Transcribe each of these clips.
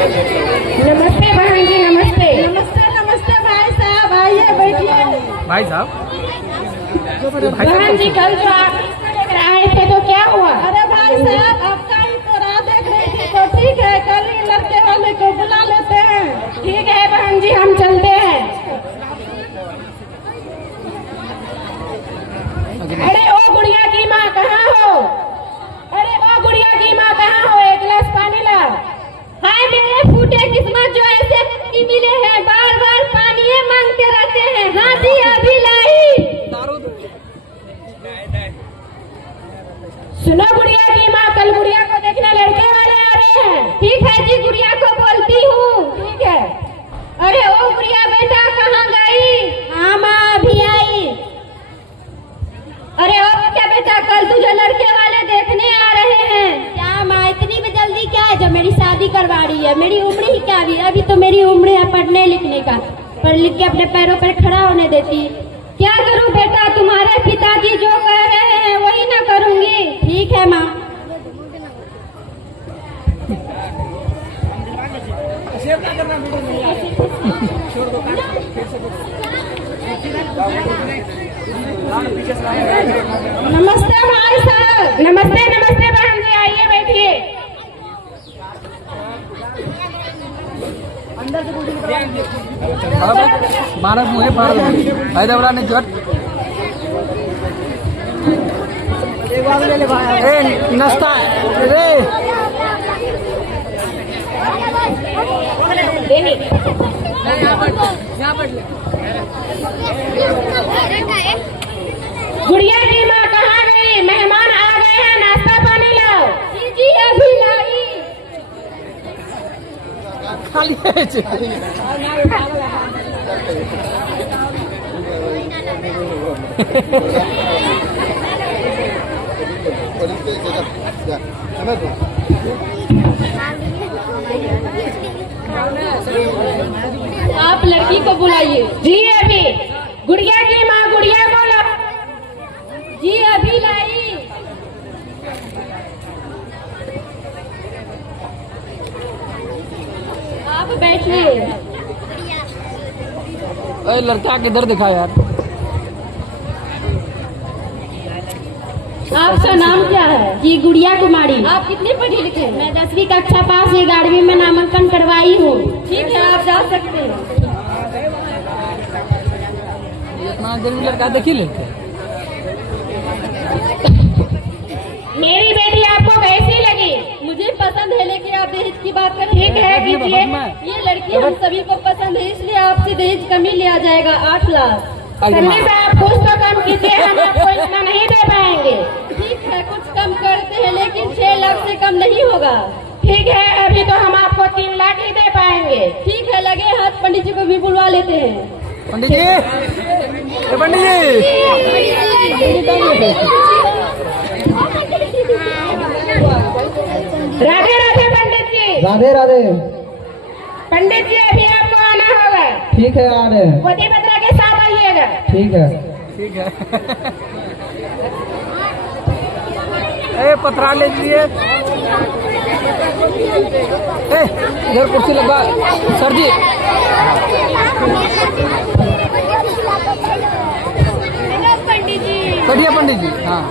नमस्ते बहन जी, नमस्ते। नमस्ते नमस्ते भाई साहब, आइए बैठिए। भाई साहब बहन जी कल जो आप लेकर आए थे तो क्या हुआ? अरे भाई साहब, आपका ही तो राह देख रही थी, तो ठीक है, कल ही लड़के वाले को बुला लेते हैं। ठीक है बहन जी, हम चलते हैं। अरे ओ गुड़िया की माँ कहाँ हो? अरे ओ गुड़िया की माँ कहाँ हो? एक गिलास पानी ला। हाय मेरे फूटे किस्मत जो ऐसे पति मिले हैं, बार बार पानी मांगते रहते हैं। हाँ जी अभी लाई। सुनो गुड़िया की माँ, कल गुड़िया को देखने लड़के वाले आ रहे हैं। ठीक है जी, गुड़िया को बोलती हूँ। ठीक है। अरे ओ गुड़िया बेटा कहाँ गई? हाँ माँ अभी आई। अरे ओ क्या बेटा, कल तुझे लड़के वाले देखने आ रहे हैं। क्या माँ इतनी भी जल्दी क्या है? जब मेरी शादी करवा रही है, मेरी उम्र ही क्या भी, अभी तो मेरी उम्र है पढ़ने लिखने का, पढ़ लिख के अपने पैरों पर खड़ा होने देती। क्या करूँ बेटा, तुम्हारे पिताजी जो कह रहे हैं वही ना करूँगी। ठीक है माँ। नमस्ते भाई साहब। नमस्ते नमस्ते बहन जी, आइए बैठिए। मारत मुहे पार भाई दबरा ने चट ए नाश्ता रे गुड़िया की माँ कहाँ गई? मेहमान आ गए हैं, नाश्ता पानी लाओ। जी जी अभी लाई। खाली आप लड़की को बुलाइए। जी अभी। गुड़िया की माँ, गुड़िया बोलो। जी अभी लाई। आप बैठिए। अरे लड़का किधर दिखा यार। आपका नाम क्या है? जी गुड़िया कुमारी। आप कितनी पढ़ी लिखे हैं? मैं 10वीं कक्षा पास, 11वीं में नामांकन करवाई हूँ। ठीक है, आप जा सकते हैं। इतना जरूरी लड़का देखी लेते। मेरी बेटी आपको कैसी लगी? मुझे पसंद है, लेकिन आप दहेज की बात करें। ठीक है कीजिए। ये लड़की हम सभी को पसंद है, इसलिए आपसे दहेज कमी लिया जाएगा 8 लाख। सन्नी साहब कुछ तो कम कीजिए, हम आपको इतना नहीं दे पाएंगे। ठीक है, कुछ कम करते हैं, लेकिन 6 लाख से कम नहीं होगा। ठीक है, अभी तो हम आपको 3 लाख ही दे पाएंगे। ठीक है, लगे हाथ पंडित जी को भी बुलवा लेते हैं। पंडित जी, ए पंडित राधे राधे पंडित जी। राधे राधे। पंडित जी अभी आपको आना होगा। ठीक है, आ रहे हैं। पति पत्रा के साथ आइएगा। ठीक है। ठीक है। ए पत्रा ले लीजिए। ए इधर कुर्सी लगवा सर जी। पंडित जी। करिए पंडित जी। हाँ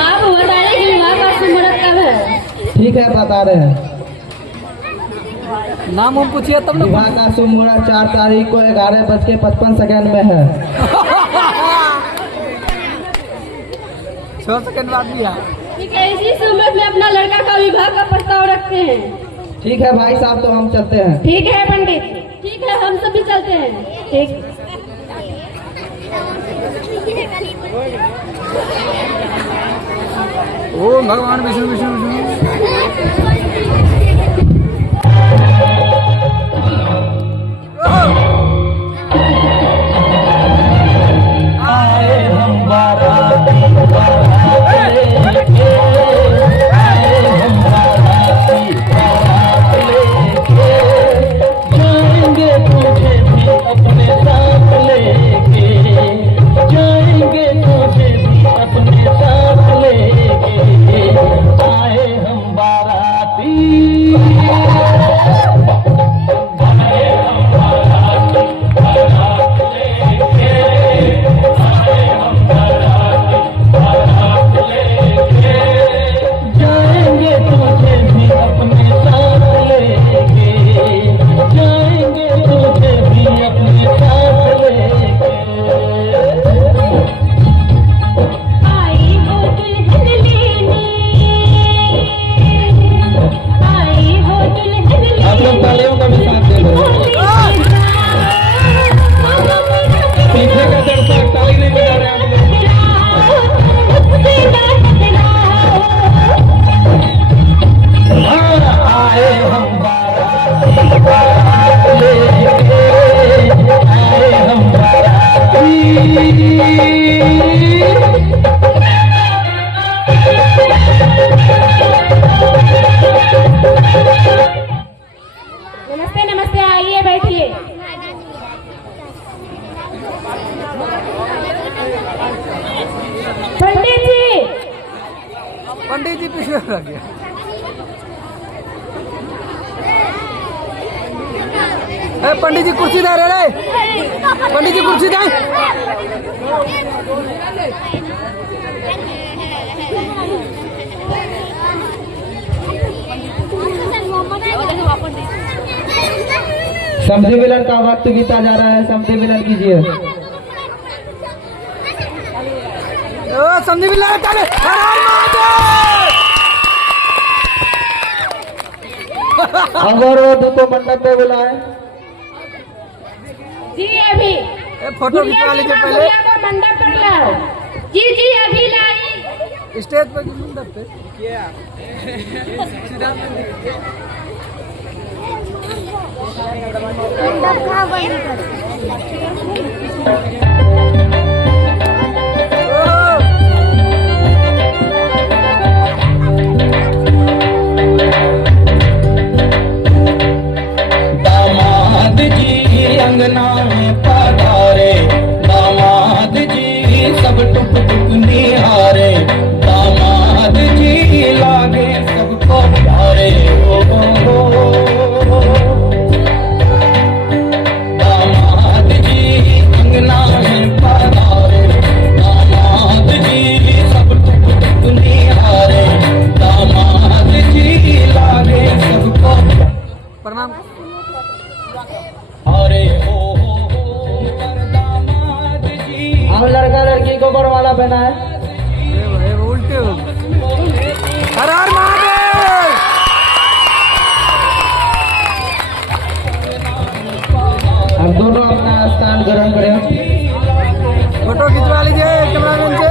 आप बताइए कि विवाह का शुभ मुहूर्त कब है? ठीक है, बता रहे हैं। नाम हम पूछिए तब ना। विवाह का शुभ मुहूर्त 4 तारीख को 11:55 में है। 6 सेकंड बाद दिया। ठीक है, इसी समय में अपना लड़का का विवाह का प्रस्ताव रखते हैं। ठीक है भाई साहब, तो हम चलते हैं। ठीक है पंडित जी। ठीक है, हम सभी चलते हैं। ठीक। ओ भगवान विष्णु विष्णु विष्णु। आए हम बाराती नमस्ते नमस्ते, आइए बैठिए। पंडित जी, पंडित जी पीछे रह गया। पंडित जी कुर्सी दे रहे, पंडित जी कुर्सी दे। समधी मिलन का वक्त बीता जा रहा है, समधी मिलन कीजिए। समझी मिल अगर वो दुको मंडप पे बुलाए। जी अभी फोटो खिंचवा लीजिए पहले। मंडप पर लाओ। जी जी अभी लाई। स्टेज पे मंडप पे दामाद जी अंगना में पधारे, दामाद जी सब टुक टुक निहारे, दामाद जी लागे सबको प्यारे। दामाद जी अंगना में पधारे, दामाद जी सब टुक टुक निहारे, दामाद जी लागे सबको प्रणाम। अरे हो दामाद जी। हम लड़का लड़की को बरमाला पहनाए। उल्टे हो हर हर महादेव। अब दोनों अपना स्थान ग्रहण करें। फोटो खिंचवा लीजिए कैमरामैन से।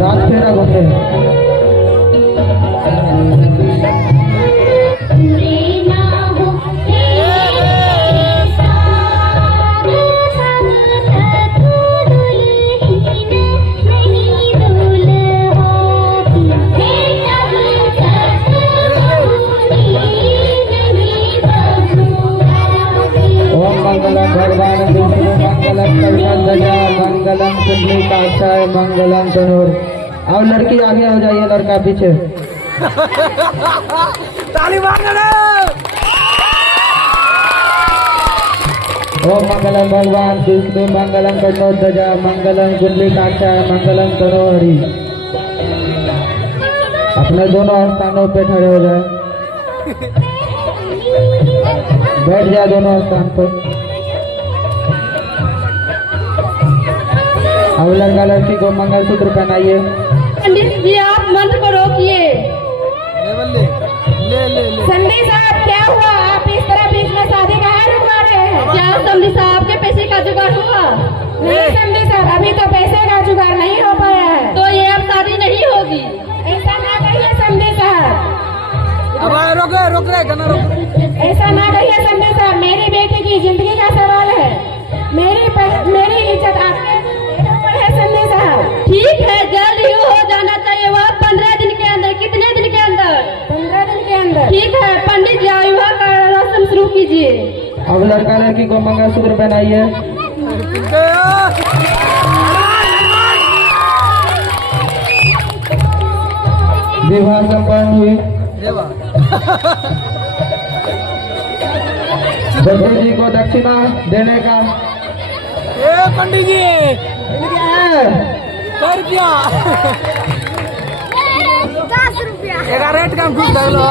सात फेरा घूमते हैं। ओम मंगलम भगवान विष्णु मंगलम कविता मंगलम कुंडलिकाक्षाय मंगलम तनोर। अब लड़की आगे हो जाइए, लड़का पीछे। ताली मारने। ओम मंगलम भगवान विष्णु मंगलम कन्नोध्वजा मंगलम कुंडलिकाक्षाय मंगलम तनोहरि। अपने दोनों स्थानों पे खड़े हो जाए, बैठ जाए दोनों स्थान पर। अब लड़का लड़की को मंगलसूत्र पहनाइए। पंडित जी आप मंत्र को रोकिए। ले ले ले ले। संधि साहब, क्या हुआ? आप इस तरह बीच में शादी का है रुकवा रहे हैं? क्या समझी साहब के पैसे का जुगाड़ हुआ? नहीं संधि साहब, अभी तो पैसे का जुगाड़ नहीं हो पाया है। तो ये अब शादी नहीं होगी। ऐसा ना कहिए संधि साहब, अब रोक रहे गाना रोक। ऐसा ना कहिए संधि साहब, मेरी बेटी की जिंदगी का सवाल है। मेरी इज्जत आपके ऊपर है संधि साहब। ठीक है, जल्द ही हो जाना चाहिए वह 15 दिन के अंदर। कितने दिन के अंदर? 15 दिन के अंदर। ठीक है, पंडित जी विवाह का रस्म शुरू कीजिए। अब लड़का लड़की को मंगलसूत्र पहनाइए। विवाह संपन्न हुई। बद्दू जी को दक्षिणा देने का। पंडित जी कर दिया। 11 काम खुश कर लो।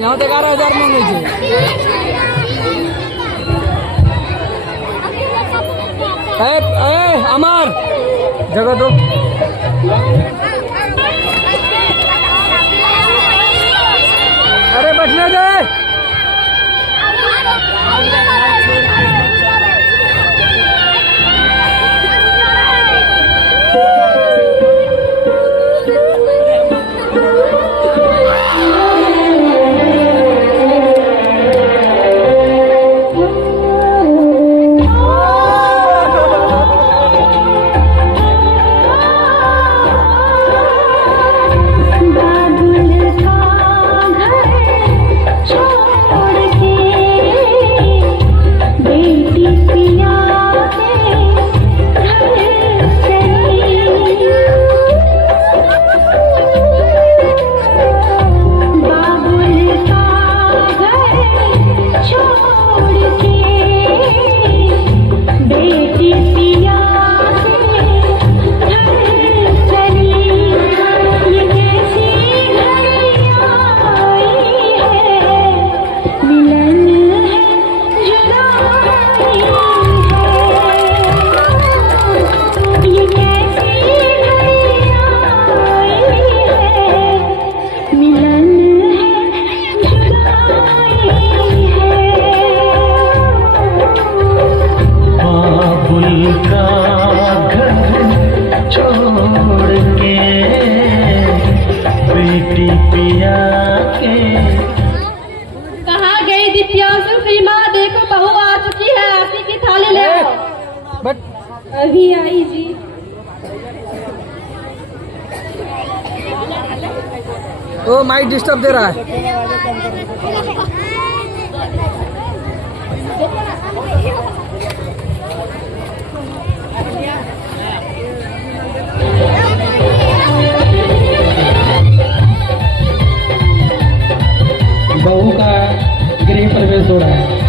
यहाँ तो 11,000 मांगे छे। अमर जगह दो। अरे बैठने दे। दिव्यांशु की माँ देखो बहू आ चुकी है, आरती की थाली ले आओ। बट अभी आई जी। वो माइक डिस्टर्ब दे रहा है। बहू का गृह प्रवेश हो रहा है।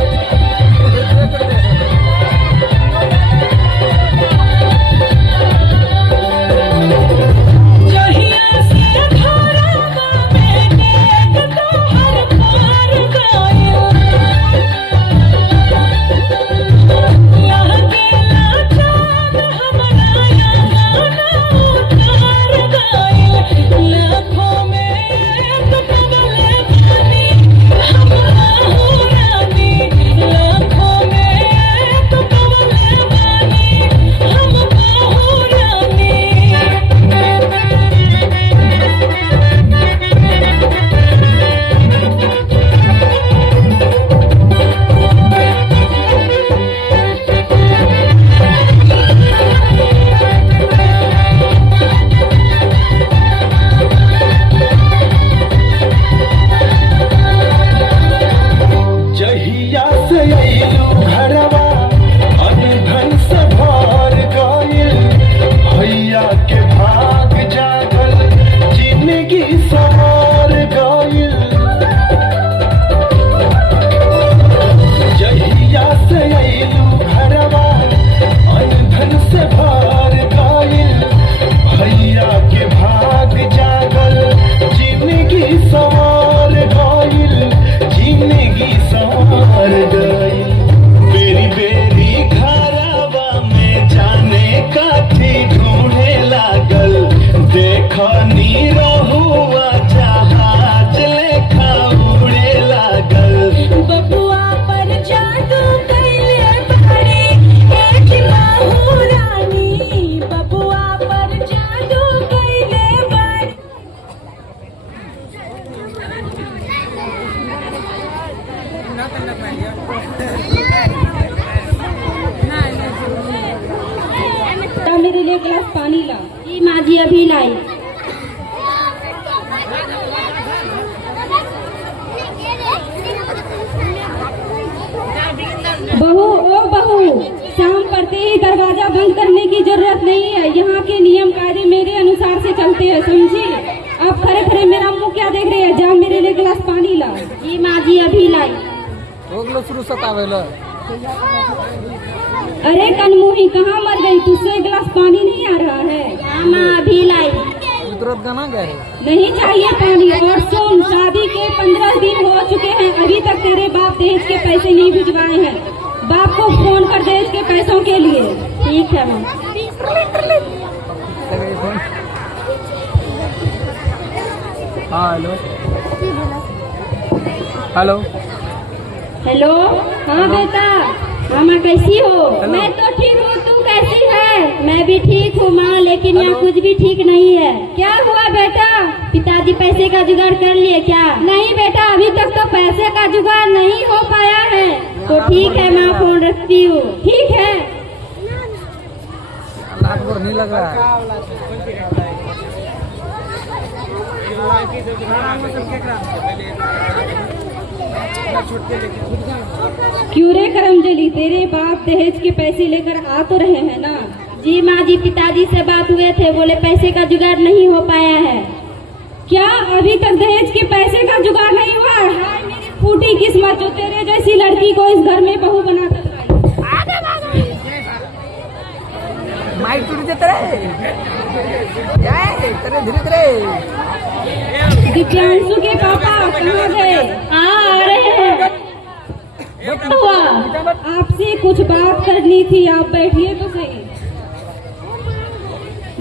मेरे लिए गिलास पानी ला। जी माँ जी अभी लाई। बहू ओ बहू, शाम पड़ते ही दरवाजा बंद करने की जरूरत नहीं है। यहाँ के नियम कायदे मेरे अनुसार से चलते हैं, समझी? आप खड़े खड़े मेरा मुंह क्या देख रहे हैं? जा मेरे लिए गिलास पानी ला। जी माँ जी अभी लाई। हो गलो शुरू सतावेला। अरे कनमुही कहाँ मर गई? तुझसे गिलास पानी नहीं आ रहा है? हाँ माँ अभी लाई। तुरंत गाना गए। नहीं चाहिए पानी। और सुन, शादी के 15 दिन हो चुके हैं, अभी तक तेरे बाप दहेज के पैसे नहीं भिजवाए हैं। बाप को फोन कर दहेज के पैसों के लिए। ठीक है माँ। हाँ हेलो हेलो हेलो। हाँ बेटा। हाँ माँ कैसी हो? मैं तो ठीक हूँ, तू कैसी है? मैं भी ठीक हूँ माँ, लेकिन यहाँ कुछ भी ठीक नहीं है। क्या हुआ बेटा? पिताजी पैसे का जुगाड़ कर लिए क्या? नहीं बेटा, अभी तक तो पैसे का जुगाड़ नहीं हो पाया है। तो ठीक है माँ, फोन रखती हूँ। ठीक है। लाख भर नहीं लग रहा है। क्यों रे करमजली, तेरे बाप दहेज के पैसे लेकर आ तो रहे हैं ना? जी माँ जी, पिताजी से बात हुए थे, बोले पैसे का जुगाड़ नहीं हो पाया है। क्या अभी तक दहेज के पैसे का जुगाड़ नहीं हुआ? हाय मेरी फूटी किस्मत, जो तेरे जैसी लड़की को इस घर में बहू बनाकर लाई। माइक टूट जाता है। तेरे धीरे धीरे। दिव्यांशु के पापा कहाँ गए? हाँ आ रहे हैं। क्या हुआ? आपसे कुछ बात करनी थी, आप बैठिए तो सही।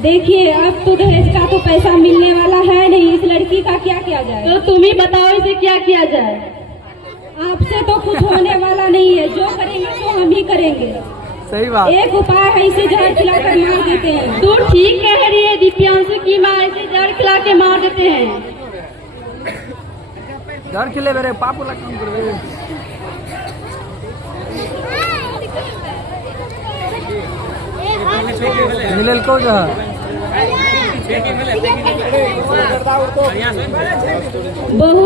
देखिए, अब तो दहेज का तो पैसा मिलने वाला है नहीं, इस लड़की का क्या किया जाए? तो तुम ही बताओ इसे क्या किया जाए। आपसे तो कुछ होने वाला नहीं है, जो करेंगे तो हम ही करेंगे। सही बात। एक उपाय है, इसे जहर खिलाकर मार देते हैं। तू ठीक कह रही है, दिव्यांशु की माँ इसे जहर खिला के मार देते हैं। घर खिले मेरे पाप वाला काम कर रहे मिलल को जा बहू,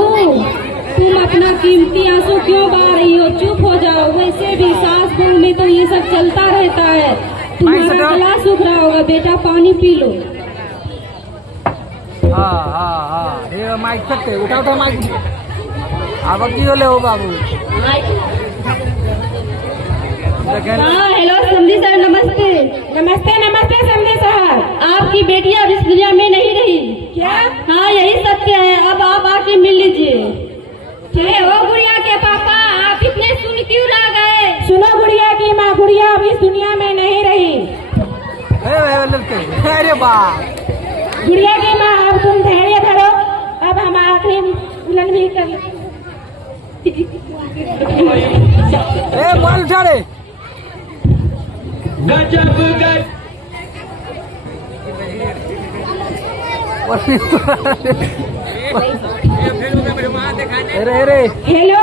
तुम अपना कीमती आंसू क्यों बहा रही हो? चुप हो जाओ। वैसे भी सास बहू में तो ये सब चलता रहता है। तुम्हारा गला सूख रहा होगा, बेटा पानी पी लो। हाँ हाँ हाँ ये माइक सकते उठा उठा माइक अब की ले हो बाबू हाँ हेलो समझी सर, नमस्ते। नमस्ते नमस्ते समझे साहब। आपकी बेटी अब इस दुनिया में नहीं रही। क्या? हाँ यही सत्य है, अब आप आके मिल लीजिए। ठीक ओ गुड़िया के पापा, आप इतने सुन क्यों रह गए? सुनो, गुड़िया की माँ, गुड़िया अब इस दुनिया में नहीं रही। अरे बाप गुड़िया की माँ, अब तुम धैर्य धरो। अब हम आखिरी मिलन भी कर ए मोबाइल उठा रे गजब गजब अरे अरे हेलो,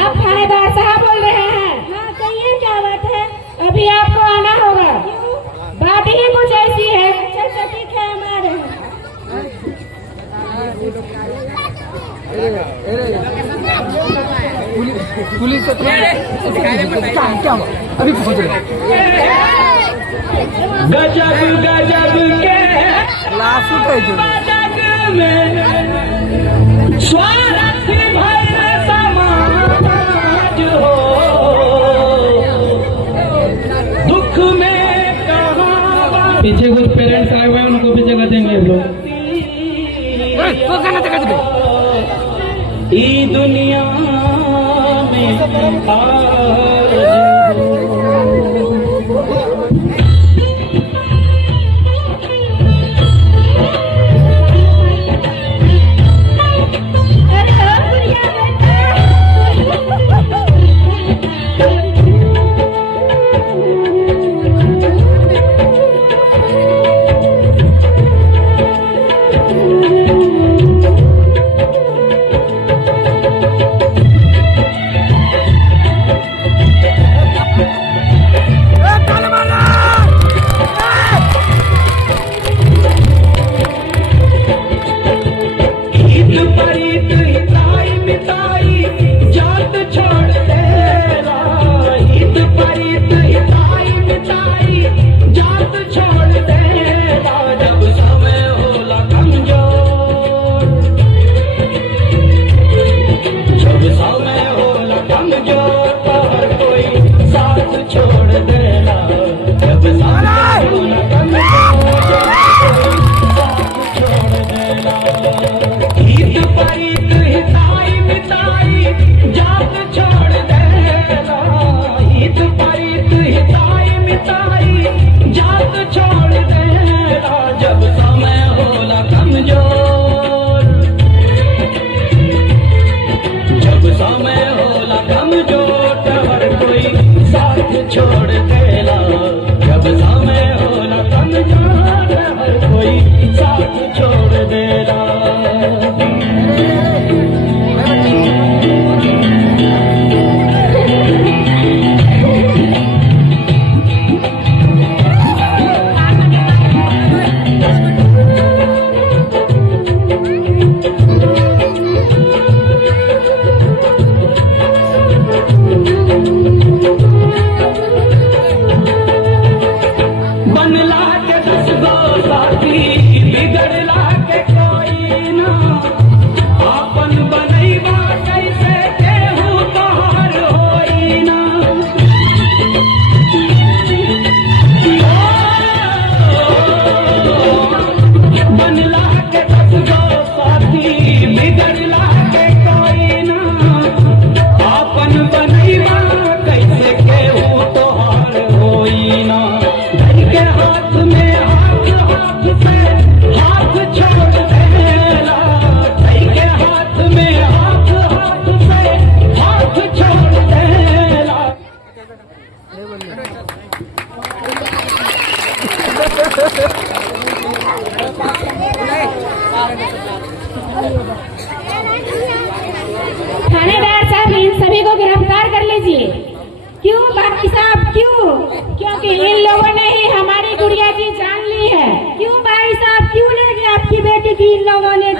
आप थानेदार साहब बोल रहे हैं? हाँ कहिए, क्या बात है? अभी आपको आना होगा। बात ही कुछ ऐसी है। अच्छा ठीक है, हम आ रहे हैं। पुलिस से क्या हुआ? अभी पहुंच रहे गजब गजब के लाश उठे जो में स्वार्थ भर समाज हो, दुख में कहाँ पीछे कुछ पेरेंट्स आए हुए हैं, उनको भी जगह देंगे हम लोग। तो कहना तक ई दुनिया में आज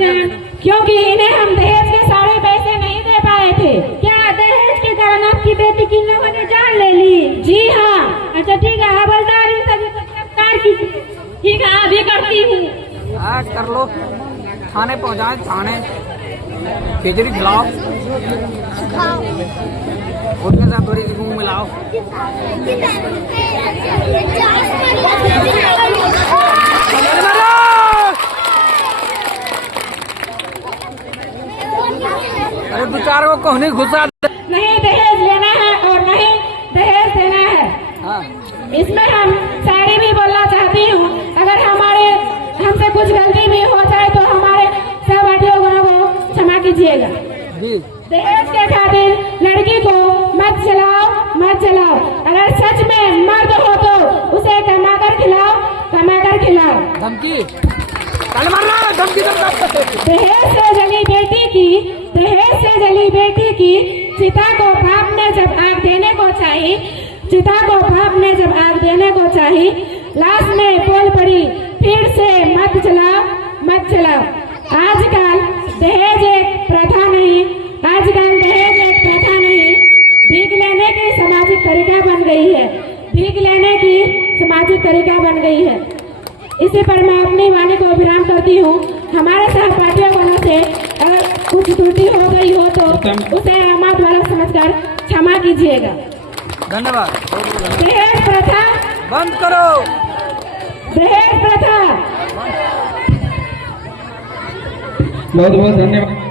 कारण, क्योंकि इन्हें हम दहेज के सारे पैसे नहीं दे पाए थे। क्या दहेज के कारण आपकी बेटी की लोगों ने जान ले ली? जी हाँ। अच्छा ठीक है, हवलदार इन सभी को गिरफ्तार कीजिए। ठीक है, अभी करती हूँ। आज कर लो, थाने पहुंचाए, थाने खिचड़ी खिलाओ, उसके साथ थोड़ी सी मूंग मिलाओ। अरे दो चार को कहनी घुसा दे। नहीं दहेज लेना है और नहीं दहेज देना है। हाँ, इसमें हम शायरी भी बोलना चाहती हूँ। अगर हमसे कुछ गलती भी हो जाए तो हमारे सहपाठियों को क्षमा कीजिएगा। जी। दहेज के खातिर लड़की को मत जलाओ, मत जलाओ। अगर सच में मर्द हो तो उसे कमाकर खिलाओ। धमकी कल मार रहा है, धमकी दहेज से जली बेटी की चिता को बाप ने जब आग देने को चाही, लाश में बोल पड़ी फिर से मत जलाओ। आजकल दहेज एक प्रथा नहीं, भीख लेने की सामाजिक तरीका बन गई है। इसी पर मैं अपनी वाणी को विराम करती हूँ। हमारे सहपाठियों वालों से अगर कुछ त्रुटि हो गई हो तो उसे हमारे द्वारा समझकर क्षमा कीजिएगा। धन्यवाद। दहेज प्रथा बंद करो। दहेज प्रथा बहुत बहुत धन्यवाद।